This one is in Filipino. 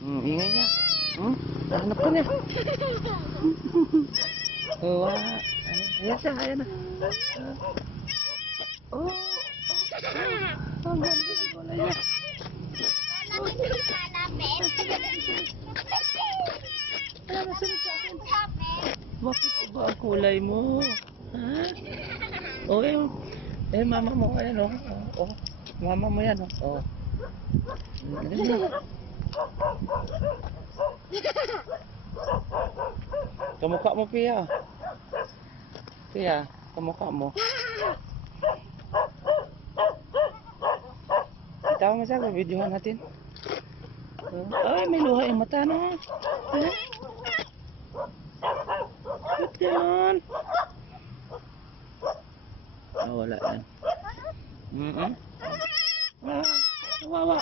Ingay niya. Nahanap ka niya. Oh, ayan siya, ayan na. Oh, ang ganda ng kulay niya. Ayan, nasunod sa akin. Bakit ba ang kulay mo? Ha? Oh, mama mo, ayan oh. Oh, mama mo yan oh. Oh. Kamukha mo, Pia. Pia, kamukha mo. Itaw mo siya, videohan natin. Ay, may luha yung mata na. Ba't ganon? Wala yan. Ah, kawawa.